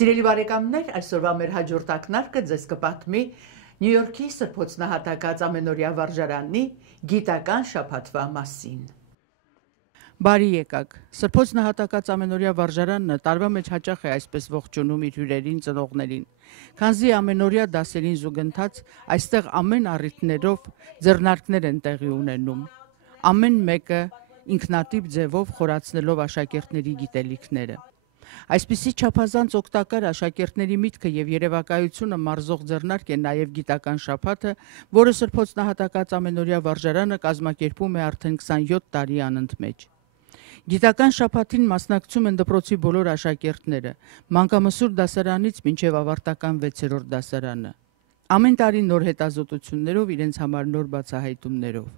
Սիրելի բարեկամներ, այսօրվա մեր հաջորդ ակնարկը ձեզ կպատմի Նյու Յորքի Սրբոց նահատակած ամենօրյա վարժարանի գիտական շաբաթվա մասին։ Բարի եկաք։ Սրբոց նահատակած ամենօրյա վարժարանը տարվա մեջ հաճախ է այսպես ողջունում իր հյուրերին, ծնողներին։ Քանզի ամենօրյա դասերին զուգընթաց այստեղ ամեն առիթներով ձեռնարկներ են տեղի ունենում։ Ամեն մեկը ինքնատիպ ձևով խորացնելով աշակերտների գիտելիքները։ Այսպիսի չափազանց օգտակար աշակերտների միտքը եւ երևակայությունը մարզող ձեռնարկ է նաեւ գիտական շաբաթը, որը Սրբոց նահատակած ամենօրյա վարժարանը կազմակերպում է արդեն 27 տարի անընդմեջ։ Գիտական շաբաթին մասնակցում են դպրոցի բոլոր աշակերտները, մանկամսուր դասարանից մինչև ավարտական 6-րդ դասարանը։ Ամեն տարի նոր հետազոտություններով, իրենց համար նոր բացահայտումներով։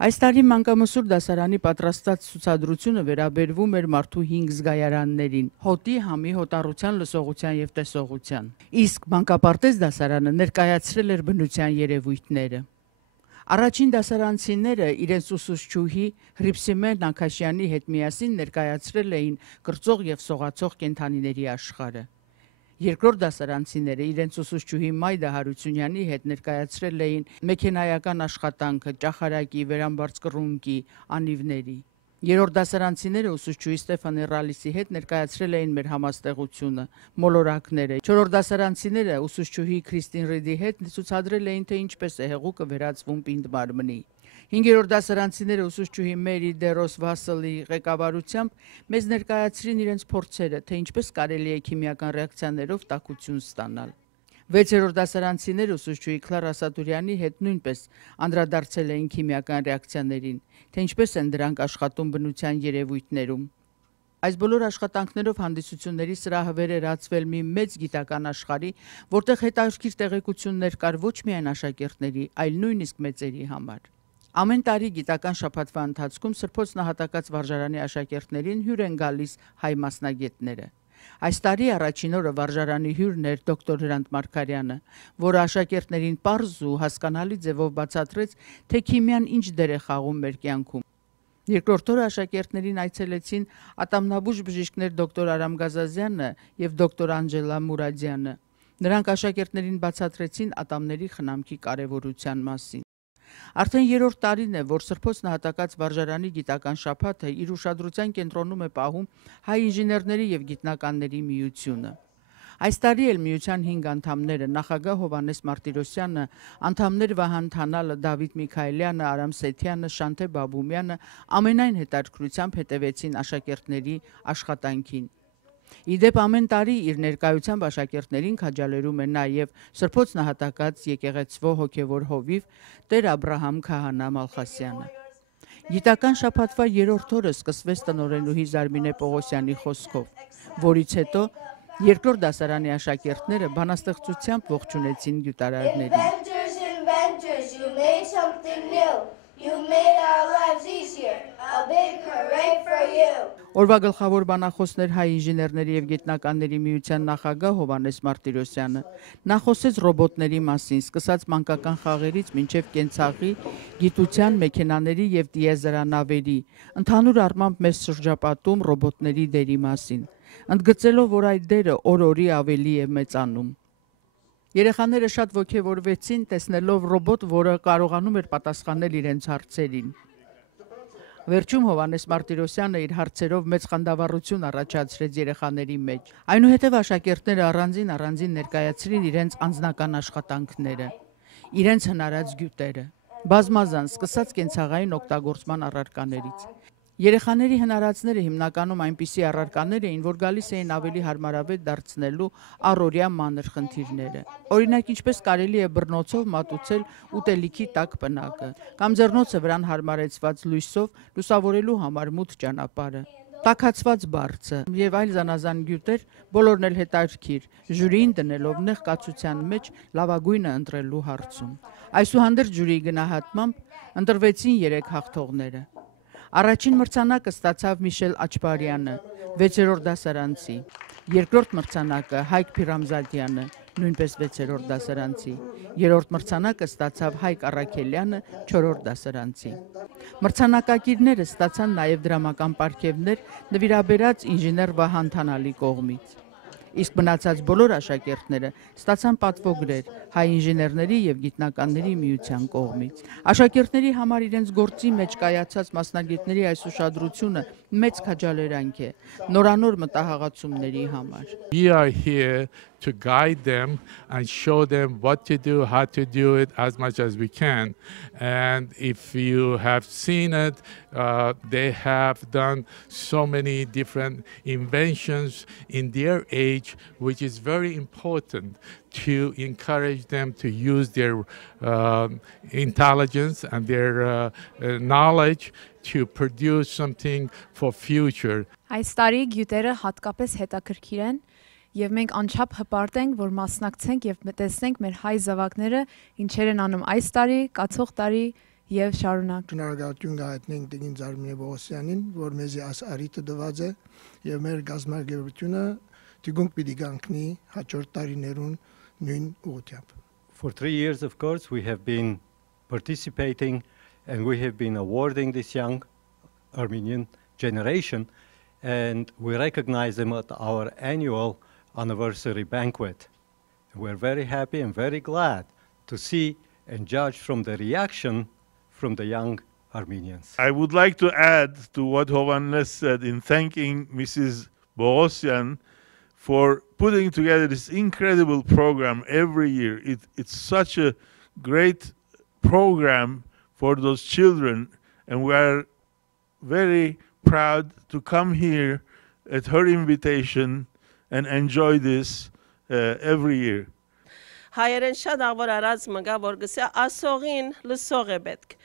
Այս տարի մանկամսուր դասարանի պատրաստած ցուցադրությունը վերաբերվում էր մարդու 5 զգայարաններին՝ հոտի, համի, հոտառության, լսողության եւ տեսողության։ Իսկ մանկապարտեզ դասարանը ներկայացրել էր բնության երևույթները։ Առաջին դասարանցիները իրենց ուսուցչուհի Հրիփսիմե Նաքաշյանի հետ միասին ներկայացրել էին կրծող եւ սողացող կենդանիների աշխարհը։ Երկրորդ դասարանցիները իրենց ուսուցչուհի Մայդա Հարությունյանի հետ ներկայացրել էին մեքենայական աշխատանքը, ճախարակի, վերամբարձկռունկի, անիվների։ Երրորդ դասարանցիները ուսուցչուհի Ստեփանի Ռալիսի հետ ներկայացրել էին մեր համաստեղությունը, մոլորակները։ Չորրորդ դասարանցիները ուսուցչուհի Քրիստին Ռիդի հետ ցուցադրել էին, թե ինչպես է հեղուկը վերածվում պինդ մարմնի։ Հինգերորդ դասարանցիները ուսուցչուհի Մերի Դերոս Վասելի ղեկավարությամբ մեզ ներկայացրին իրենց փորձերը, թե ինչպես կարելի է քիմիական ռեակցիաներով տաքություն ստանալ։ Վեցերորդ դասարանցիները ուսուցչուհի Քլարա Սատուրյանի հետ նույնպես անդրադարձել էին քիմիական ռեակցիաներին, թե ինչպես են դրանք աշխատում բնության երևույթներում։ Այս բոլոր աշխատանքներով հանդիսությունների սրահը վերերացվել մի մեծ գիտական աշխարհի, որտեղ հետաքրքիր տեղեկություններ կար ոչ միայն աշակերտների, այլ նույնիսկ մեծերի համար։ Ամեն տարի գիտական շաբաթվա ընթացքում Սրբոց նահատակած վարժարանի աշակերտներին հյուր են գալիս հայ մասնագետները։ Այս տարի առաջին օրը վարժարանի հյուրն էր դոկտոր Հրանտ Մարգարյանը, որը աշակերտներին պարզ ու հասկանալի ձևով բացատրեց, թե քիմիան ինչ դեր է խաղում մեր կյանքում։ Երկրորդ օրը աշակերտներին այցելեցին ատամնաբուժ բժիշկներ դոկտոր Արամ Գազազյանը եւ դոկտոր Անջելա Մուրադյանը։ Նրանք աշակերտներին բացատրեցին ատամների խնամքի կարեւորության մասին։ Արդեն երրորդ տարին է, որ Սրբոց նահատակած վարժարանի գիտական շաբաթը իր ուշադրության կենտրոնում է պահում հայ ինժեներների եւ գիտնականների միությունը։ Այս տարի էլ միության 5 անդամները՝ նախագահ Հովհաննես Մարտիրոսյանը, անդամներ Վահան Թանալը, Դավիթ Միքայելյանը, Արամ Սեթյանը, Շանթե Բաբումյանը ամենայն հետաքրքրությամբ հետևեցին աշակերտների աշխատանքին։ Իդեպ ամեն տարի իր ներկայությամբ աշակերտներին քաջալերում է նաև Սրբոց նահատակած եկեղեցվո հոգևոր հովիվ Տեր Աբրահամ Քահանա Մալխասյանը։ Գիտական շաբաթվա երրորդ օրը սկսվեց տնօրենուհի Զարմինե Պողոսյանի խոսքով, որից հետո երկրորդ դասարանի աշակերտները բանաստեղծությամբ ողջունեցին գյուտարարներին։ Օրվա գլխավոր բանախոսներ հայ ինժեներների եւ գիտնականների միության նախագահ Հովհաննես Մարտիրոսյանը։ Նա խոսեց ռոբոտների մասին, սկսած մանկական խաղերից մինչև կենցաղի, գիտության, մեքենաների եւ տիեզերանավերի, ընդհանուր առմամբ մեծ շրջապատում ռոբոտների դերի մասին, ընդգծելով, որ այդ դերը օր-օրի ավելի է մեծանում։ Երեխաները շատ ոգևորվեցին, տեսնելով ռոբոտ, որը կարողանում էր պատասխանել իրենց հարցերին։ Վերջում Հովհաննես Մարտիրոսյանը իր հարցերով մեծ խանդավառություն առաջացրեց երեխաների մեջ։ Այնուհետև աշակերտները առանձին ներկայացրին իրենց անձնական աշխատանքները, իրենց հնարած գյուտերը, բազմազան, սկսած կենցաղային օգտագործման առարկաներից։ Երեխաների հնարածները հիմնականում այնպիսի առարկաներ էին, որ գալիս էին ավելի հարմարավետ դարձնելու առօրյա մանր խնդիրները։ Օրինակ, ինչպես կարելի է բռնոցով մատուցել ուտելիքի տաք պնակը, կամ ձեռնոցը վրան հարմարեցված լույսով լուսավորելու համար մութ ճանապարհը, տաքացված բարձը եւ այլ զանազան գյուտեր, բոլորն էլ հետաքրքիր, ժյուրիին դնելով նեղ կացության մեջ լավագույնը ընտրելու հարցում։ Այսուհանդերձ ժյուրիի գնահատմամբ ընտրվեցին 3 հաղթողները։ Առաջին մրցանակը ստացավ Միշել Աչբարյանը, 6-րդ դասարանցի։ Երկրորդ մրցանակը Հայկ Փիրամզադյանը, նույնպես 6-րդ դասարանցի։ Երրորդ մրցանակը ստացավ Հայկ Առաքելյանը, 4-րդ դասարանցի։ Մրցանակակիրները ստացան նաև դրամական պարգևներ նվիրաբերած ինժեներ Վահան Թանալի կողմից։ Իսկ մնացած բոլոր աշակերտները ստացան պատվոգրեր հայ ինժեներների եւ գիտնականների միության կողմից։ Աշակերտների համար իրենց գործի մեջ կայացած մասնագետների այս ուշադրությունը մեծ քաջալերանք է նորանոր մտահղացումների համար։ We are here to guide them and show them what to do, how to do it as much as we can. And if you have seen it, they have done so many different inventions in their age, which is very important to encourage them to use their intelligence and their knowledge to produce something for future. Այս տարի գյուտերը հատկապես հետաքրքիր են եւ մենք անչափ հպարտ ենք, որ մասնակցենք եւ մտածենք մեր հայ զավակները ինչեր են անում այս տարի, կացող տարի եւ շարունակ։ Շնորհակալություն գայտնենք Տիկին Զարմինե Բողոսյանին, որ մեզի այս արիտը տված է եւ մեր գազམ་արգելությունը դիգունք պիտի կանգնի հաջորդ տարիներուն նույն ուղղությամբ։ For 3 years, of course, we have been participating and we have been awarding this young Armenian generation, and we recognize them at our annual anniversary banquet. We're very happy and very glad to see and judge from the reaction from the young Armenians. I would like to add to what Hovhannes said in thanking Mrs. Bogosyan for putting together this incredible program every year. It's such a great program for those children, and we are very proud to come here at her invitation and enjoy this every year. Հայերեն շատ ավոր արած մգա որ գսե ասողին լսող է պետք.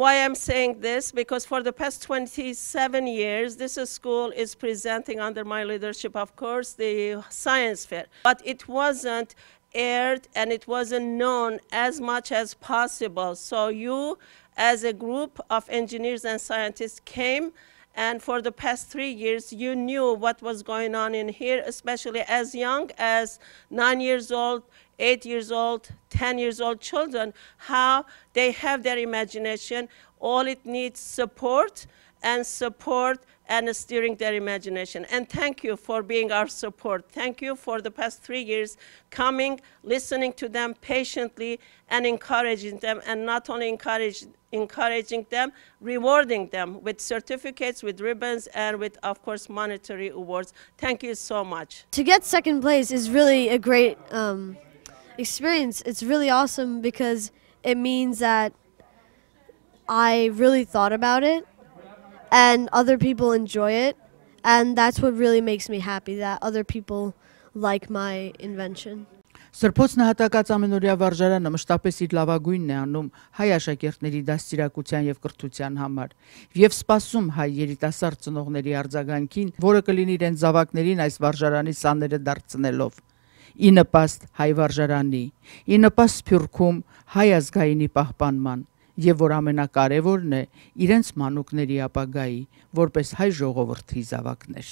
Why I'm saying this? Because for the past 27 years, this school is presenting under my leadership, of course, the science fair. But it wasn't aired and it wasn't known as much as possible. So you, as a group of engineers and scientists, came, and for the past 3 years, you knew what was going on in here, especially as young as 9 years old, 8 years old, 10 years old children, how they have their imagination. All it needs support and steering their imagination. And thank you for being our support. Thank you for the past 3 years coming, listening to them patiently and encouraging them, and not only encouraging them, rewarding them with certificates, with ribbons, and with, of course, monetary awards. Thank you so much. To get second place is really a great experience. It's really awesome because it means that I really thought about it and other people enjoy it, and that's what really makes me happy, that other people like my invention. Սրբոց նահատակած ամենօրյա վարժարանը մշտապես իր լավագույնն է անում հայ աշակերտների դաստիարակության եւ կրթության համար եւ սպասում հայ երիտասարդ ծնողների արձագանքին, որը կլինի իրենց զավակներին այս վարժարանի սաները դարձնելով ի նպաստ հայ վարժարանի, ի նպաստ Սփյուռքում հայ ազգայինի պահպանման եւ որ ամենակարևորն է իրենց մանուկների ապագայի որպես հայ ժողովրդի զավակներ։